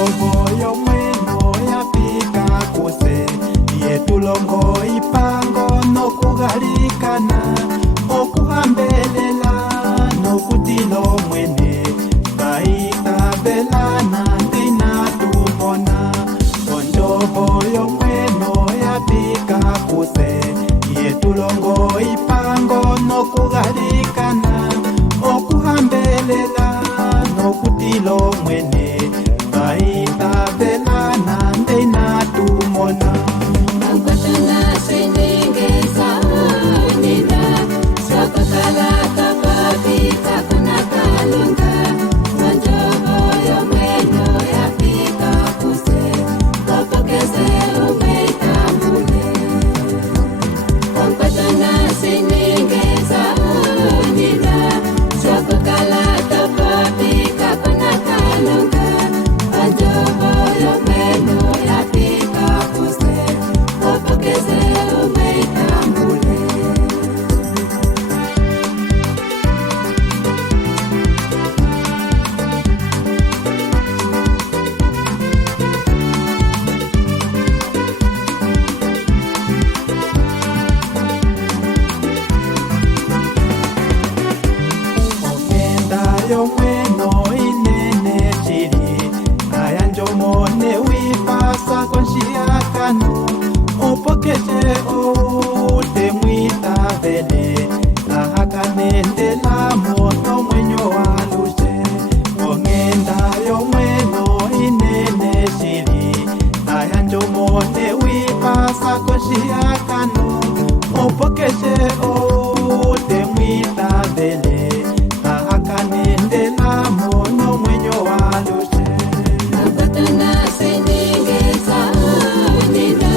Onjobo yomweno yapika kuse yetulongo ipango nokugalikana okuhambelela nokutilo mwene baitabelana ndinatumona. Onjobo yomweno yapika kuse yetulongo ipango nokugalikana okuhambelela nokutilo mwene baitabelana ndinatumona. Yomweno inene chiri ayanjomone wipasa konshiakano opokeshe oute mwitabele ahakanendela mono mwenyo walushe. Ongenda yomweno inene chiri ayanjomone wipasa konshiakano opokeshe oute mwitabele ahakanendela mono mwenyo walushe. Nakatana seningeza unina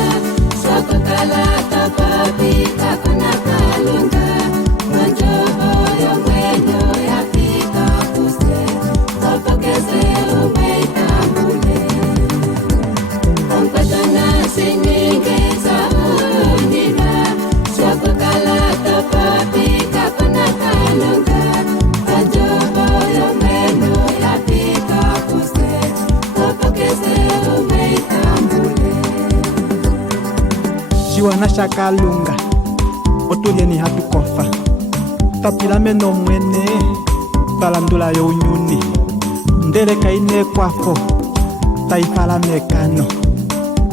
swakakala tapapi kakuna kalunga. Onjobo yomweno yapika kuse opokeze umeitambule. Nakatana seningeza unina swakakala tapapi kakuna kalunga. Shiwana shakalunga otulieni hatukofa tapila meno mwene talandula yo unyuni ndele kaine kwafo taifala mekano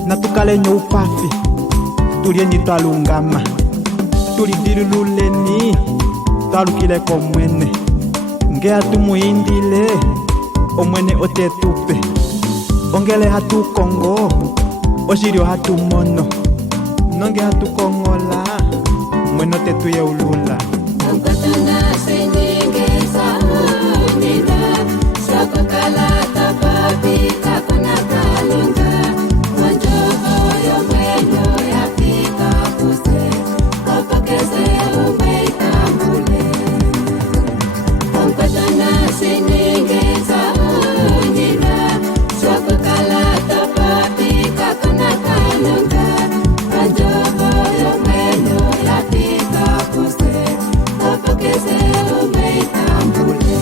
natukalenyo upafi tulieni twalungama tulidilululeni twalukileko mwene nge hatumuindile omwene otetupe ongele hatukongo oshilio hatumono nonge hatukongola mweno tetuye ulula. Nakatana seningeza unina swakakala tapapi kakuna kalunga. Onjobo yomweno yapika kuse opokeze umeitambule. Nakatana seningeza unina swakakala tapapi kakuna kalunga. Onjobo yomweno yapika kuse opokeze umeitambule.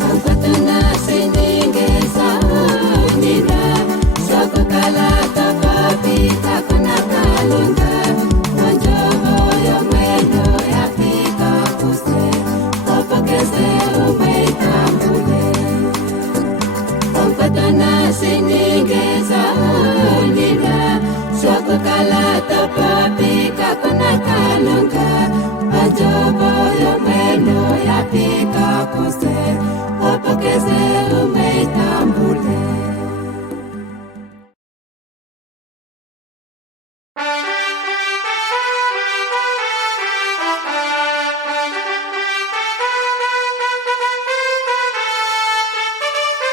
Nakatana seningeza unina swakakala tapapi kakuna kalunga. Onjobo yomweno yapika kuse opokeze umeitambule. Nakatana seningeza unina swakakala tapapi kakuna kalunga. Onjobo yomweno yapika kuse